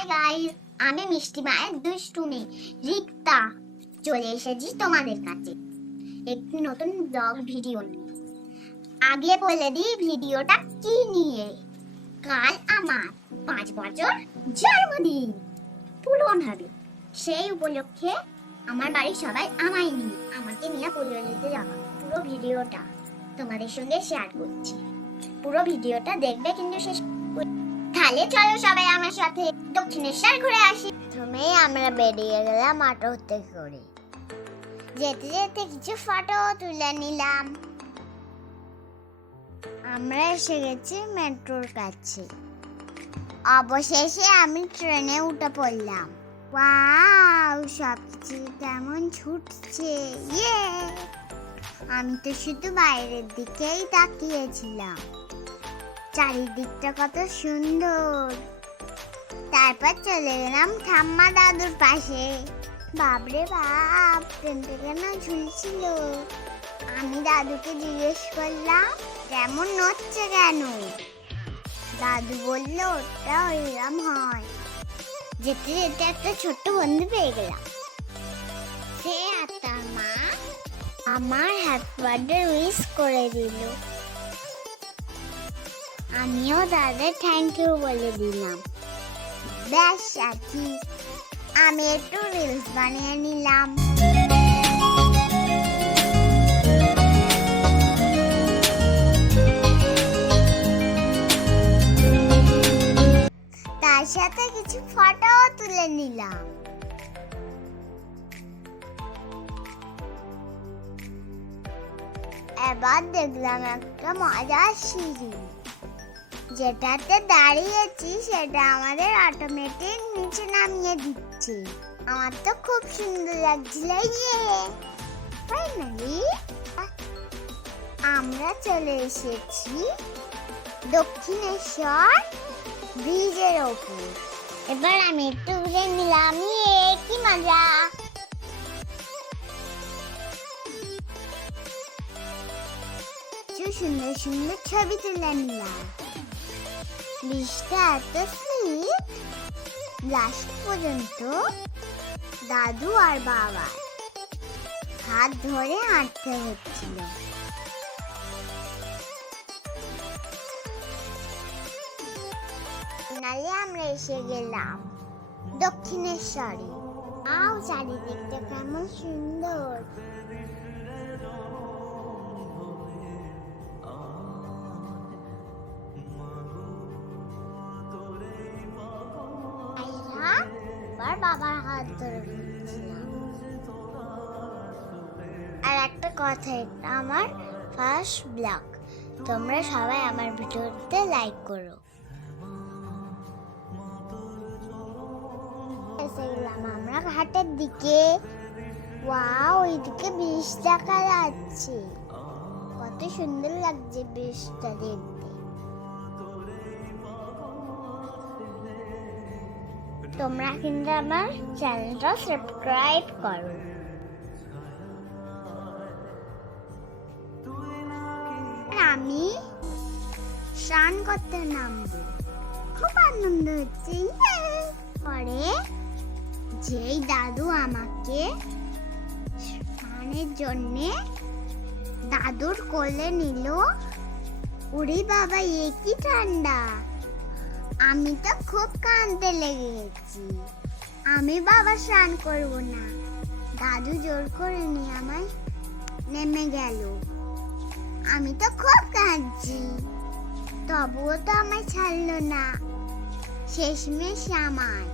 Hi guys, আমি মিষ্টি মায়ের রিক্তা। চলে এসেছি তোমাদের কাছে। একটি নতুন ব্লগ ভিডিও নিয়ে। আগে বলে দিই ভিডিওটা কি নিয়ে? কাল আমার পাঁচ বছর জন্মদিন। পূরণ হবে। সেই উপলক্ষে আমার বাড়ির সবাই আমায় নিয়ে, আমাকে নিয়ে দিতে যাবে। পুরো ভিডিওটা তোমাদের সঙ্গে শেয়ার করছি। পুরো ভিডিওটা দেখবে কিন্তু শেষ তাহলে চলো সবাই আমার সাথে দক্ষিণেশ্বর ঘুরে আসি। প্রথমে আমরা বেরিয়ে গেলাম অটোতে করে। যেতে যেতে কিছু ফটো তুলে নিলাম। আমরা এসে গেছি মেট্রোর কাছে। অবশেষে আমি ট্রেনে উঠে পড়লাম। ওয়াও সব কিছু কেমন ছুটছে। ইয়ে! আমি তো শুধু বাইরের দিকেই তাকিয়েছিলাম। চারিদিকটা কত সুন্দর। তারপর চলে গেলাম ঠাম্মা দাদুর পাশে। বাবরে বাপ ট্রেনটা কেন ঝুলছিল? আমি দাদুকে জিজ্ঞেস করলাম, কেমন নড়ছে কেন? দাদু বলল, ওটা ওইরকম হয়। যেতে যেতে একটা ছোট্ট বন্ধু পেয়ে গেলাম। সে আর তার মা আমার হ্যাপি বার্থডে উইশ করে দিল। আমিও তাদের থ্যাংক ইউ বলে দিলাম। ব্যাস সাথী আমি একটু রিলস বানিয়ে নিলাম। তার সাথে কিছু ফটোও তুলে নিলাম। এবার দেখলাম একটা মজার সিঁড়ি যেটাতে দাঁড়িয়েছি সেটা আমাদের অটোমেটিক নিচে নামিয়ে দিচ্ছে। আমার তো খুব সুন্দর লাগছিল ইয়ে। ফাইনালি আমরা চলে এসেছি দক্ষিণেশ্বর ব্রিজের ওপর। এবার আমি একটু ঘুরে নিলাম ইয়ে কি মজা। সুন্দর সুন্দর ছবি তুলে নিলাম। ব্রিজটা এত স্লিপ লাস্ট পর্যন্ত দাদু আর বাবা হাত ধরে হাঁটতে হচ্ছিল। নালে আমরা এসে গেলাম দক্ষিণেশ্বরে। আও চারিদিকটা কেমন সুন্দর। বাবার হাত ধরে। আর একটা কথা, এটা আমার ফার্স্ট ব্লগ তোমরা সবাই আমার ভিডিওতে লাইক করো। গেলাম আমরা ঘাটের দিকে। ওয়াও ওইদিকে ব্রিজ দেখা যাচ্ছে। কত সুন্দর লাগছে ব্রিজটা দেখতে। তোমরা কিন্তু আমার চ্যানেলটা সাবস্ক্রাইব করো। আমি স্নান করতে নামবো। খুব আনন্দ হচ্ছে ইয়ে! পরে যেই দাদু আমাকে স্নানের জন্যে দাদুর কোলে নিল, উড়ি বাবা, এ কি ঠান্ডা? আমি তো খুব কাঁদতে লেগে গেছি আমি বাবা স্নান করব না। দাদু জোর করে নিয়ে আমায় নেমে গেল। আমি তো খুব কাঁদছি। তবুও তো আমায় ছাড়লো না। শেষমেশ আমায়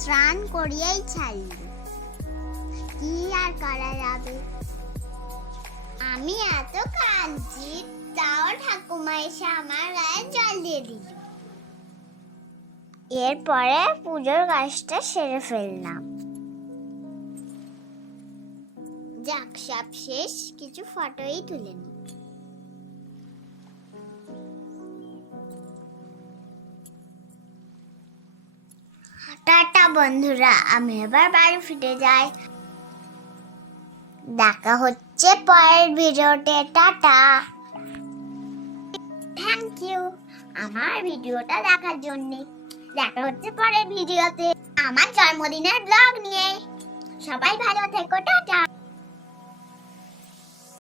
স্নান করিয়াই ছাড়ল। কি আর করা যাবে? আমি এত কাঁদছি, তাও ঠাকুমা এসে আমার গায়ে জল দিয়ে দিল। এরপরে পুজোর কাজটা সেরে ফেললাম। যাক, সব শেষ, কিছু ফটোই তুলে নি। টাটা বন্ধুরা, আমি এবার বাড়ি ফিরে যাই। দেখা হচ্ছে পরের ভিডিওতে, টাটা। থ্যাংক ইউ আমার ভিডিওটা দেখার জন্যে। দেখা হচ্ছে পরের ভিডিওতে আমার জন্মদিনের ব্লগ নিয়ে। সবাই ভালো থেকো